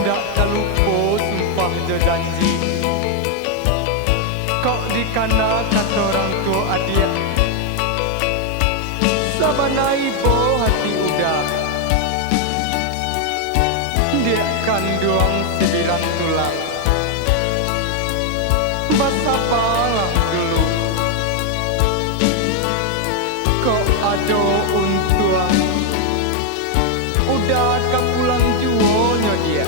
ndak kalupo sumpah jo janji. Kok dikana kata orang tua adik, sabana ibu hati udah, dia kandung sembilan tulang. Basapalah dulu, kok ada untuang, udah kapulang juonya dia.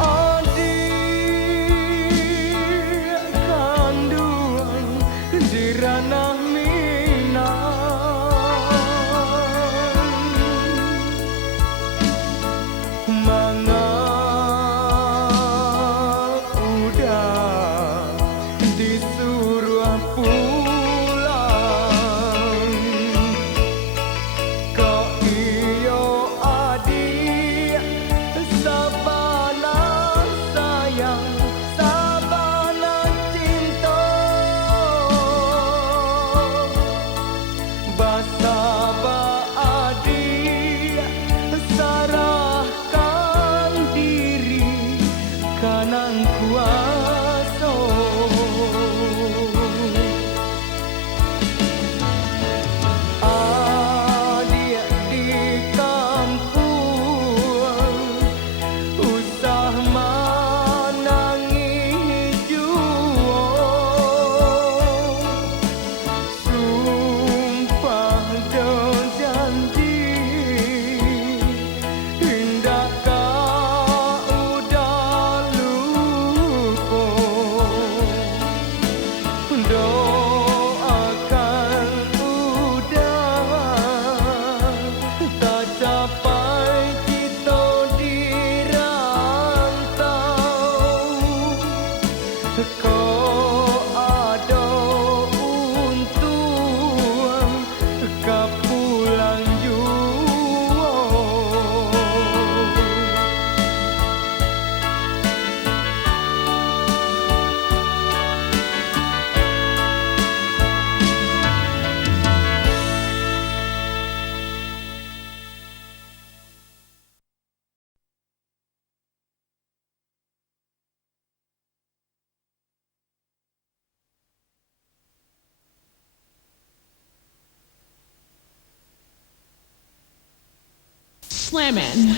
Adik kandung di ranah Slammin'.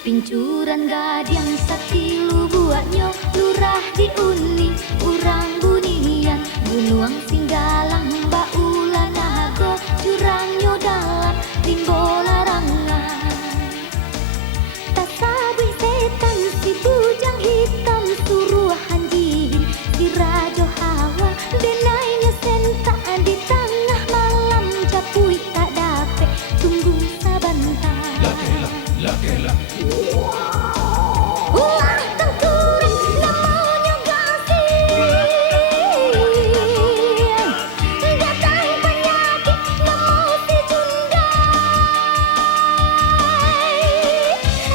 Pincuran gadang satilu buatnya lurah di uni urang bunian Bunuang singgalang baulan nago jurangnya dalam timbol larangan Tak sabui setan si bujang hitam suruhan jin si rajo hawa denainya senta di tengah malam capui tak dapet tunggu sabantar Ulah tengkuring namanya gasing Datang penyakit namo si Jundai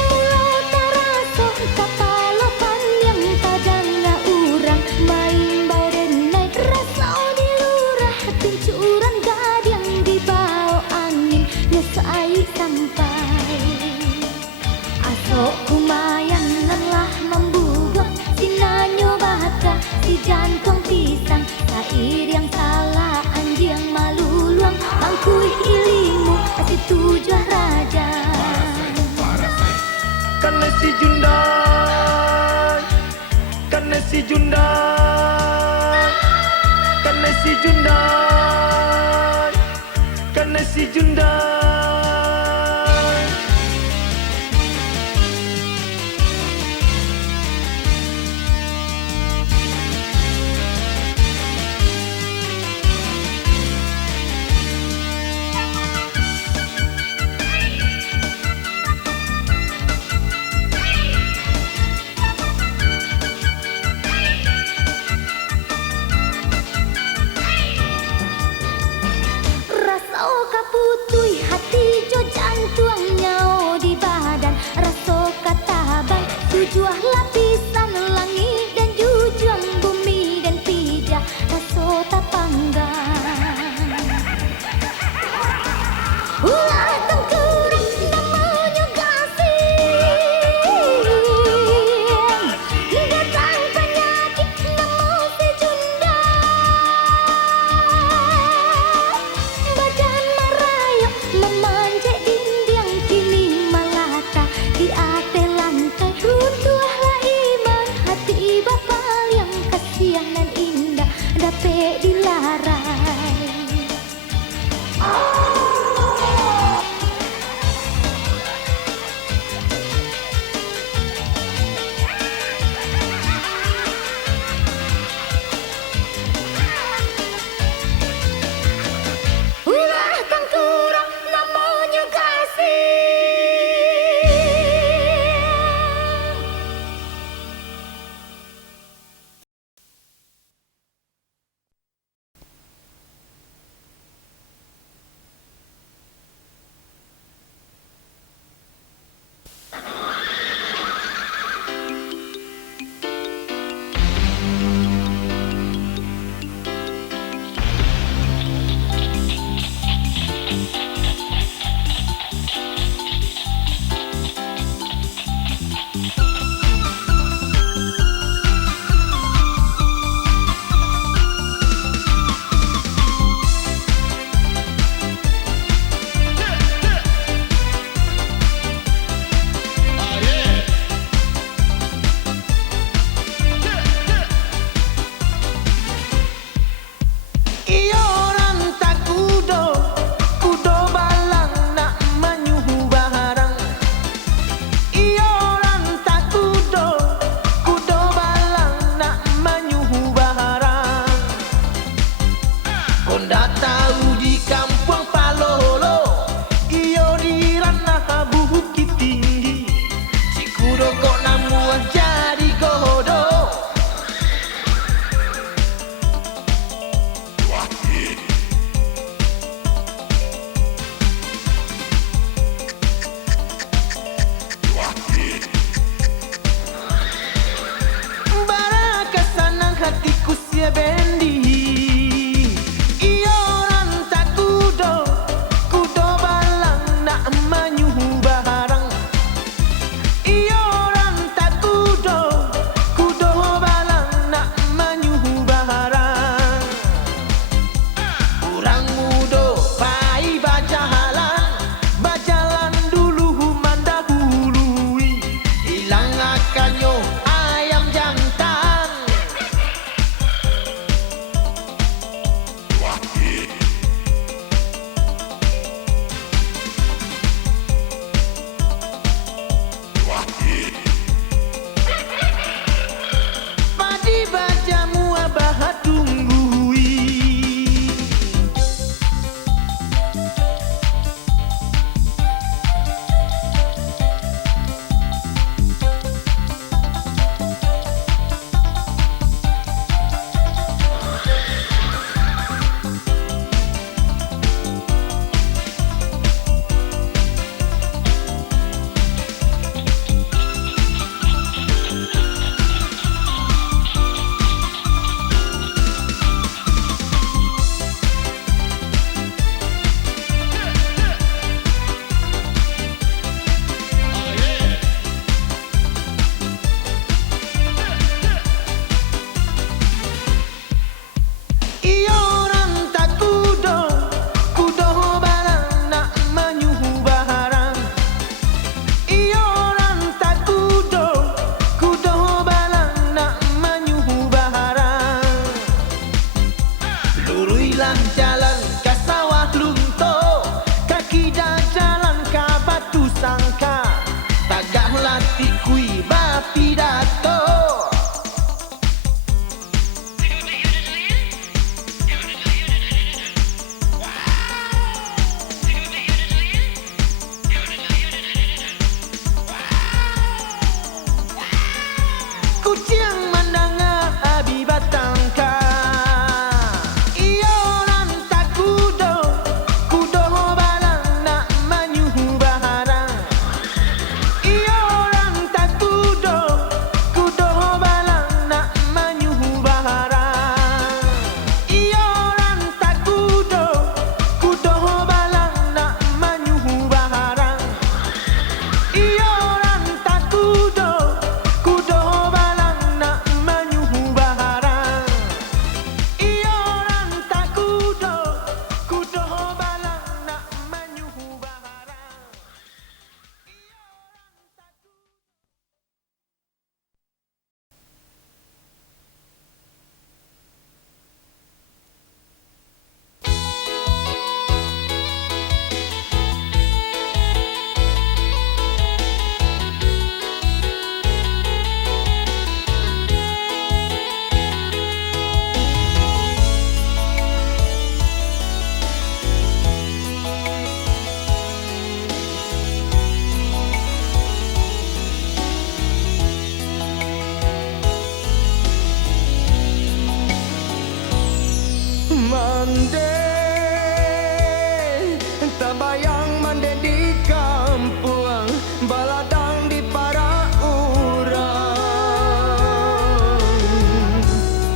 Mulau taraso kapalo panjang tadanga urang Main bau denai rasa di lurah Pincuran gadang di bau angin Nyesai sampai Asok kumayan lelah membubuh Sinanyo bata si jantung pisang Sair yang salah anjing maluluang Angkui ilimu si tujuh raja Karena si Jundai Karena si Jundai Karena si Jundai Karena si Jundai Rasa kaputui mande tabayang mande di kampung baladang di para urang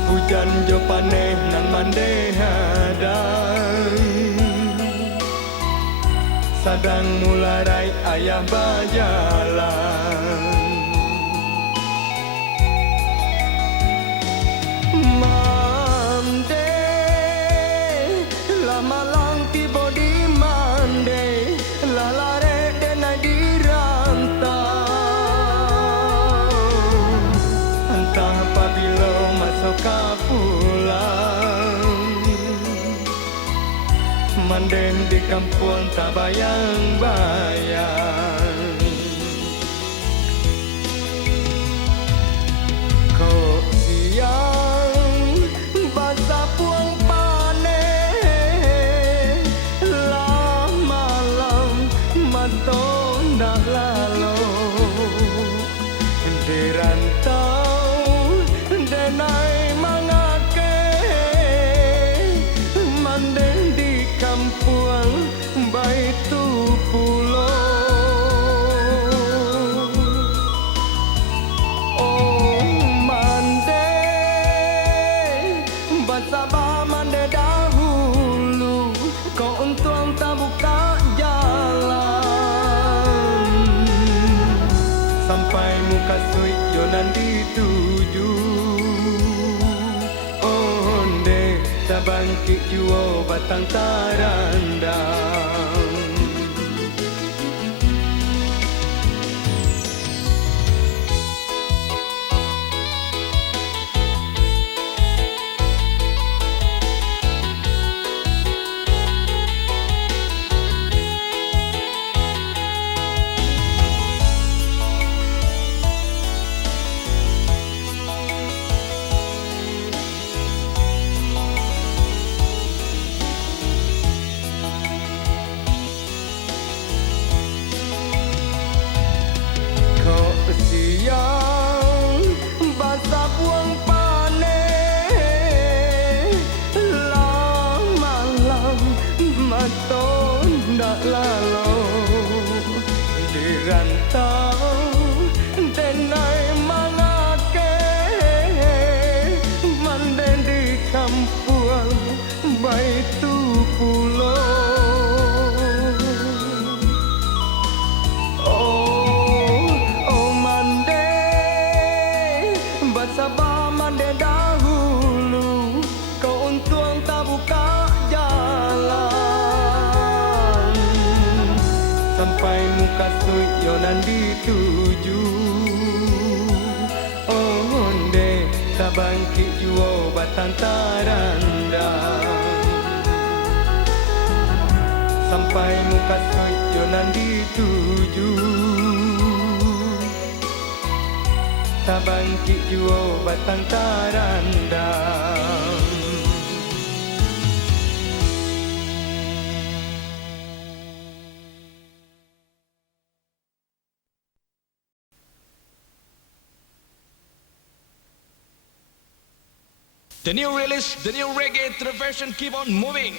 hujan jo paneh nan mande hadang sadang mularai ayah bajalan mande lama lang tiba di mande lalare denai di rantau entah apabila masuk ke pulang manden di kampung tak bayang-bayang kok siang basah puang paneh lah malam matong dah lalu di rantau denai mangake manden di kampung baitu pulau oh mande basabah mande dahulu kau untung tak buka jalan sampai muka suik jonan dituju onde tak bangkit jua batang tarandang siang basah buang paneh lah malam maton dak lalu di rantau denai mangake manden di kampung baitu pulau basabah mande dahulu kau untung tak buka jalan sampai muka suik yonan dituju onde tak bangkit jua batang tarandang sampai muka suik yonan dituju tak bangkit jua batang tarandang The new release, the new reggae to the version, keep on moving.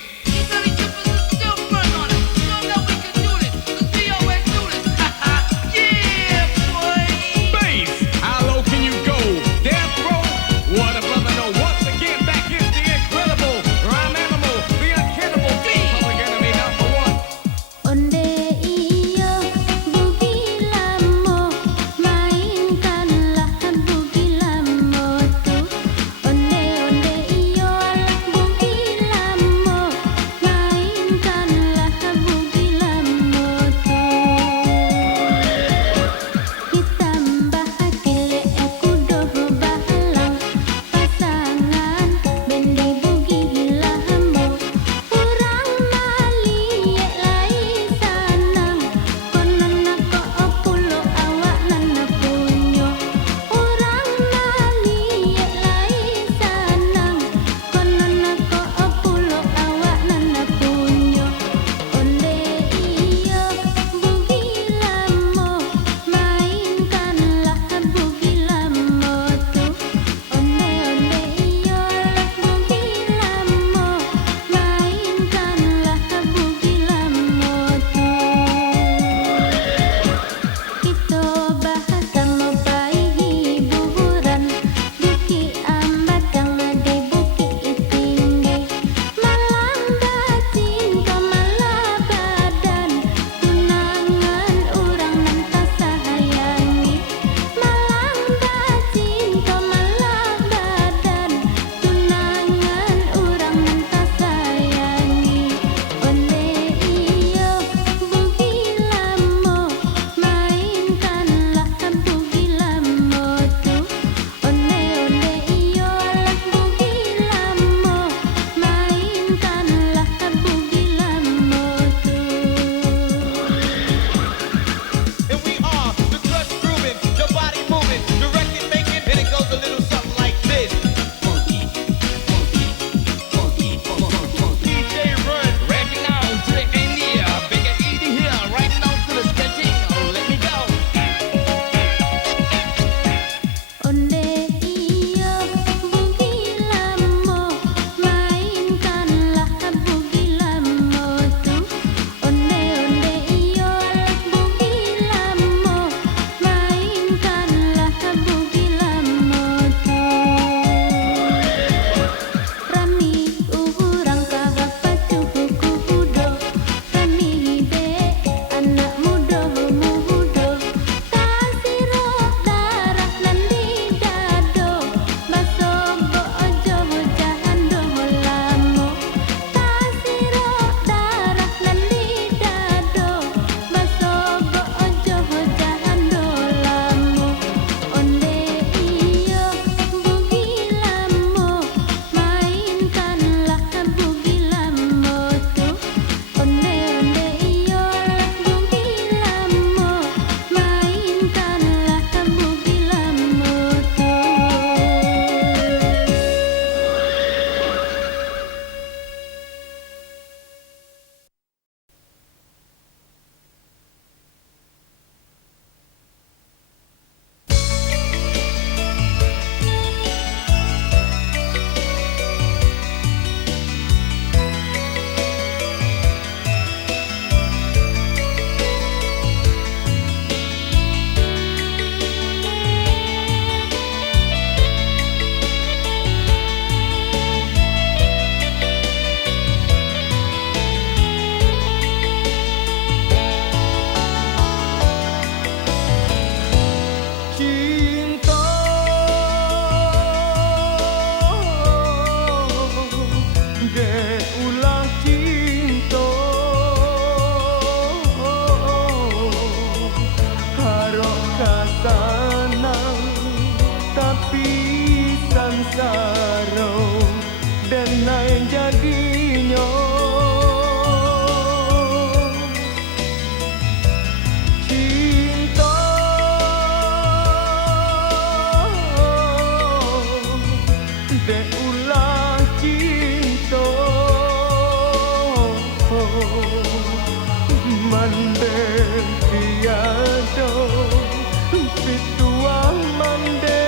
tua mande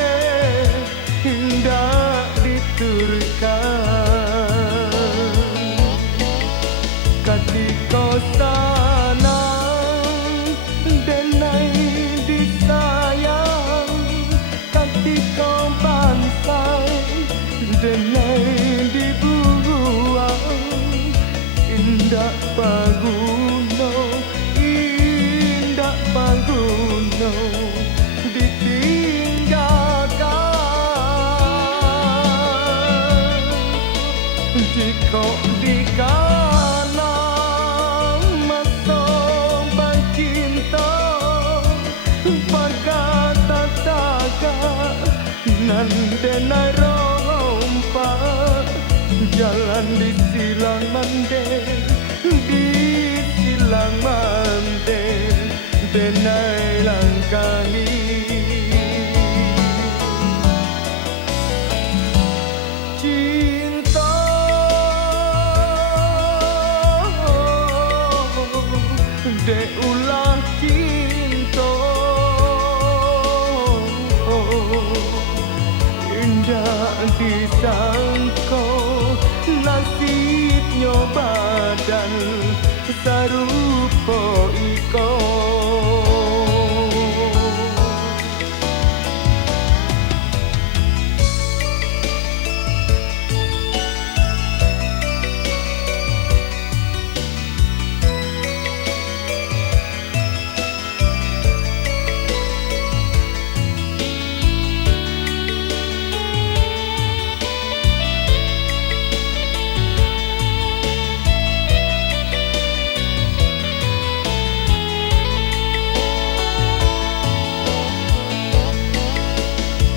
indah diturkan ketika sanang denai disayang ketika bansai denai dibuang indah paguno ditinggalkan jika di kanan masa cinta pagata taga nan denai rompak jalan di silang mande denai langkahi cinta de ulah cinta indah disangka nasibnya badan sarupa iko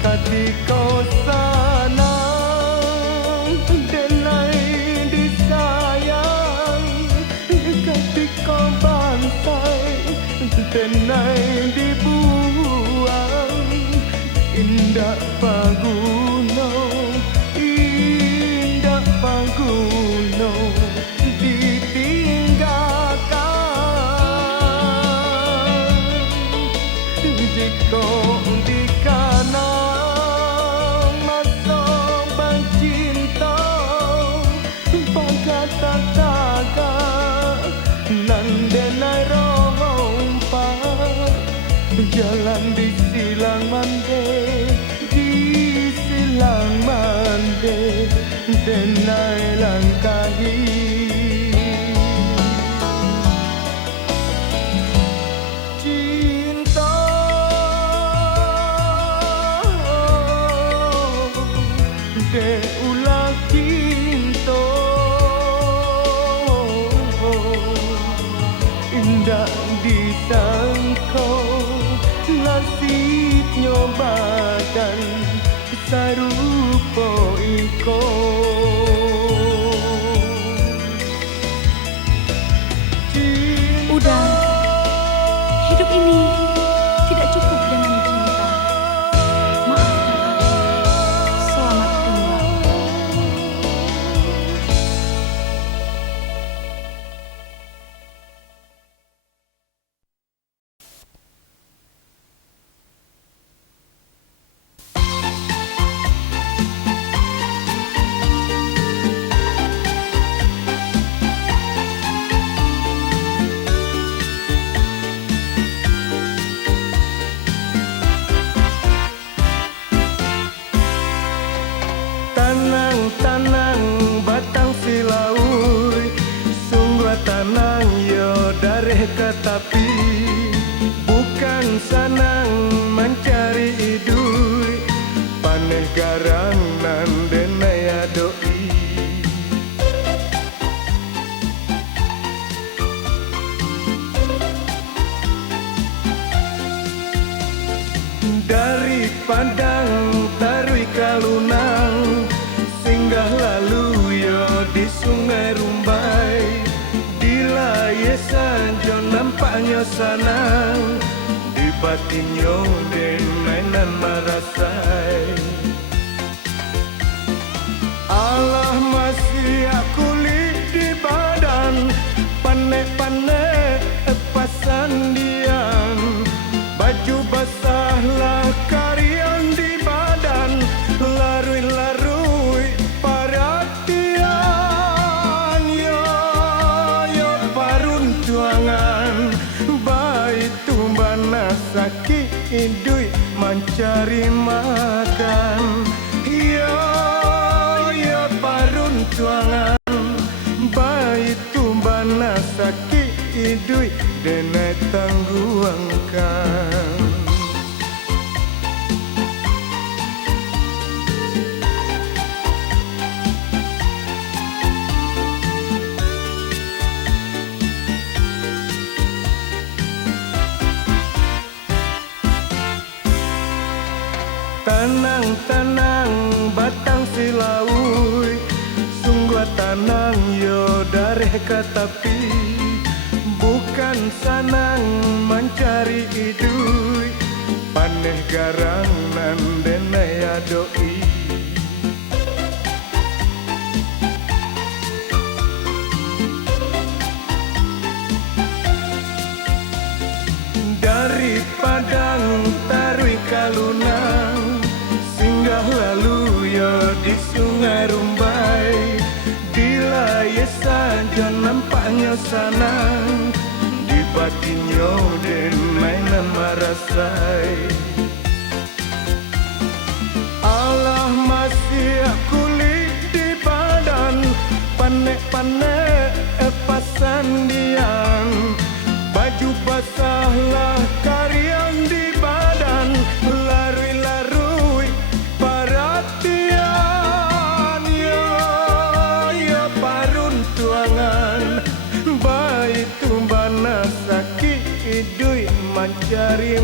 ketika sanang denai disayang ketika bansai denai dibuang indah paguno ditinggalkan jika di kanan masa cinta pagata taga nan denai rompak jalan di silang mande denai langkahi cinta de ulah cinta indah disangka nasibnya badan sarupa iko Udah, hidup ini tidak cukup dengan cinta. Maafkan aku. Selamat tinggal. Tanang batang silaur sungguh tanang yo dareh ke tapi bukan sanang mencari idui paneh garang nan denai adoi dari Padang tarui kalunang singgah lalu yo di sungai Rumbai di layesan jo nampaknya sanang di batinnya den mainan marasai Allah masih kulit di badan panek-panek pasandian baju basah lah mencari makan. Yo yo paruntuangan bayi tumbana sakit idui denai tangguangkan. Tanang-tanang batang silaui, sungguh tanang yo dareh katapi, bukan sanang mencari idui, paneh garang nan denai adoi. Dari padang tarui kalunang, singgah lalu yo di sungai Rumbai, dilai saja nampaknya sanang, di batinnya denai nama rasai. Allah masih kulit di badan, panek-panek pasandian, baju basahlah karyang di badan, larui-larui perhatian. Yo yo paruntuangan bayi tumbana sakit idui mencari